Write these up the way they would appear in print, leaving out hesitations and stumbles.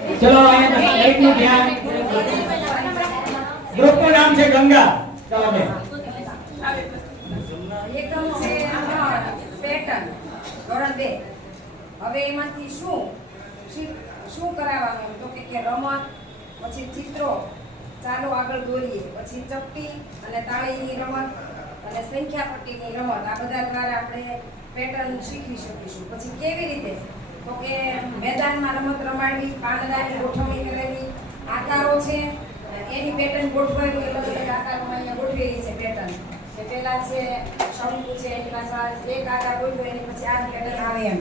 चलो एक નું ધ્યાન ગ્રુપ નું નામ છે ગંગા ચલો બે એકદમ છે પેટર્ન ધોરણ 2 હવે એમાંથી શું કરાવવાનું તો કે રમત પછી ચિત્રો ચાલો આગળ દોરીએ પછી ચપટી અને તાળીની રમત અને સંખ્યા પટ્ટીની રમત આ બધા દ્વારા આપણે પેટર્ન શીખી શકીશું પછી કેવી રીતે તો કે મેદાનમાં રમત રમાડવી પાંદડાની ગોઠવણી કરેલી આકારો છે એની પેટર્ન ગોઠવાયેલી અલગ અલગ આકારોમાં અહીંયા ગોઠવેલી છે પેટર્ન કે પહેલા છે શંકુ છે એની પાસે એક આકાર ગોઠવે એની પછી આ પેટર્ન આવે એમ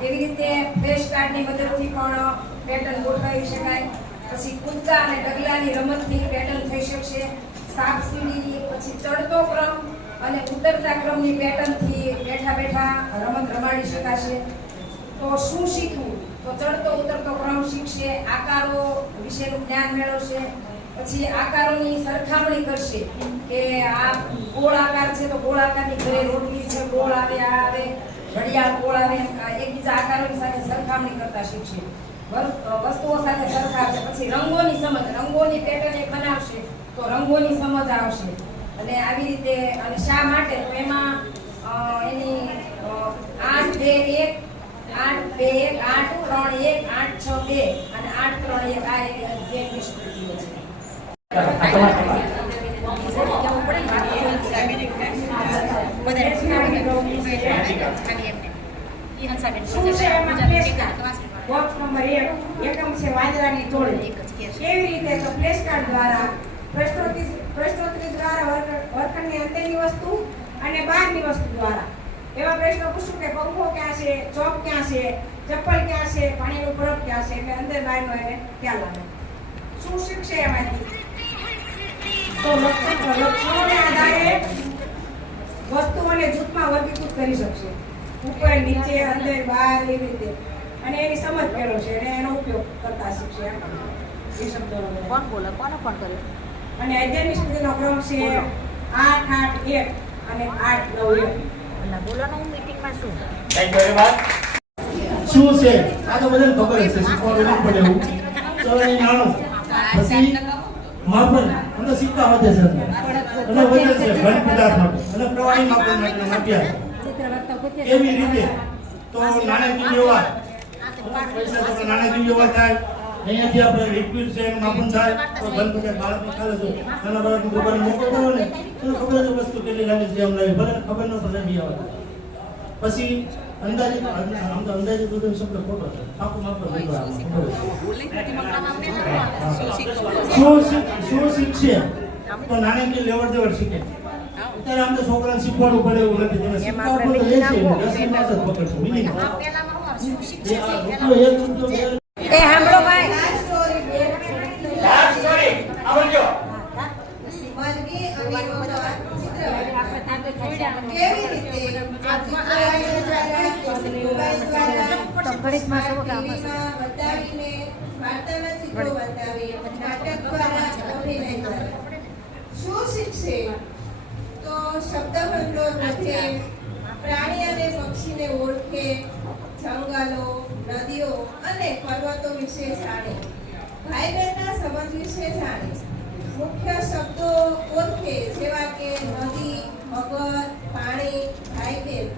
એવી રીતે ફ્લેશ કાર્ડની મદદથી પણ પેટર્ન ગોઠવાવી શકાય પછી કૂદકા અને ડગલાની રમતની પેટર્ન થઈ શકશે સાપ સીડી પછી ચડતો ક્રમ અને ઉતરતા ક્રમની પેટર્નથી બેઠા બેઠા રમત રમાડી શકાશે તો શું શીખવું તો ચડતો ઉતરતો ક્રમ શીખશે આકારો વિશેનું જ્ઞાન મેળવશે પછી આકારોની સરખામણી કરશે કે આ ગોળ આકાર છે તો ગોળ આકારની ઘરે રોટલી છે ગોળ આવે આ આવે ઘડિયાળ ગોળ આવે એકબીજા આકારોની સાથે સરખામણી કરતા શીખશે વસ્તુઓ સાથે સરખાવશે પછી રંગોની સમજ રંગોની પેટર્ન એક બનાવશે તો રંગોની સમજ આવશે અને આવી રીતે અને શા માટે તો એમાં એની 8 2 1 8 2 1 8 3 1 8 6 2 અને 8 3 1 આ ગેમ નિષ્કૃતિઓ છે બોક્સ નંબર 1 એકમ છે વાંદરાની ટોળી કેવી રીતે તો ફ્લેશ કાર્ડ દ્વારા પ્રશ્નોત્તરી દ્વારા વર્ગખંડની અંદરની વસ્તુ અને બહારની વસ્તુ દ્વારા એવા પ્રશ્નો પૂછું કે પંખો ક્યાં છે ચોક ક્યાં છે ચપ્પલ ક્યાં છે પાણીનું બરફ ક્યાં છે એટલે અંદર બહારનો એને ખ્યાલ આવે શું શીખશે એમાંથી તો લક્ષણોને આધારે વસ્તુઓને જૂથમાં વર્ગીકૃત કરી શકશે ઉપર નીચે અંદર બહાર એવી રીતે અને એની સમજ મેળવશે અને એનો ઉપયોગ કરતા શીખશે એ શબ્દોનો કોણ બોલે કોને ફોન કર્યો અને અધ્યયન સ્મૃતિનો ક્રમ છે 8 8 1 અને 8 9 1 અને બોલવાનું મીટિંગમાં શું થેન્ક યુ વેરી મચ શું છે આ તો બધાને ખબર છે શીખવાનું નહીં પડે એવું ચલો એ નાનું પછી માપન અને સિક્કા વધે છે અને વધે છે ઘન પદાર્થ માટે અને પ્રવાહી માપન માટે માપ્યા એવી રીતે તો નાણાકીય વ્યવહાર પૈસા તો નાણાકીય વ્યવહાર થાય અહીંયાથી આપણે લિક્વિડ છે એનું માપન થાય તો ઘન પદાર્થ બાળકને ખ્યાલ છે નાના બાળકની દુકાને મોકલતો હોય ને તો ખબર છે વસ્તુ કેટલી લાગે છે એમ લાગે ભલે ખબર ન પડે બી આવે પછી અંદાજિત આમ તો અંદાજિત બધું શબ્દ ખોટો છે આખું માપન શું શીખશે તો નાણાકીય લેવડ દેવડ શીખે અત્યારે આમ તો છોકરાને શીખવાડવું પડે એવું નથી તમે શીખવાડવું તો લેશે દસમા જ પકડશે મિનિમમ એ સાંભળો ભાઈ લાસ્ટ સ્ટોરી આવજો શું શીખશે તો શબ્દભંડોળ વધે પ્રાણી અને પક્ષીને ઓળખે જંગલો નદીઓ અને પર્વતો વિશે જાણે ભાઈ બહેનના સંબંધ વિશે જાણે મુખ્ય શબ્દો ઓળખે જેવા કે નદી મગર પાણી ભાઈ બહેન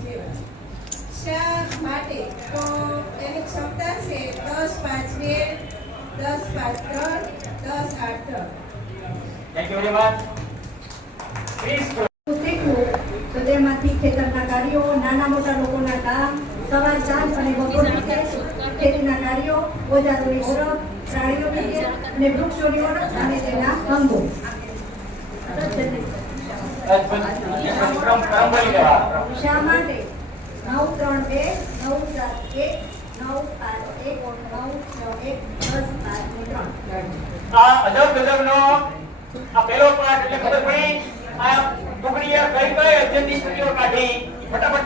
જેવા શા માટે તો એની ક્ષમતા છે 10 5 2 10 5 3 10 8 thank you very much please શીખવું તો તેમાંથી ખેતરના કાર્યો નાના મોટા લોકોના કામ સવાર સાંજ અને બપોર ખેતીના કાર્યો ઓજારોની ઓળખ પ્રાણીઓ વિશે અને વૃક્ષોની ઓળખ અને તેના અંગો શા માટે 9 3 2 9 7 1 9 5 1 9 6 1 10 5 3 આ અજબ ગજબનો આ પહેલો પાઠ એટલે ખબર પડી આ ટુકડીએ કઈ કઈ અધ્યયનની સ્મૃતિઓ કાઢી ફટાફટ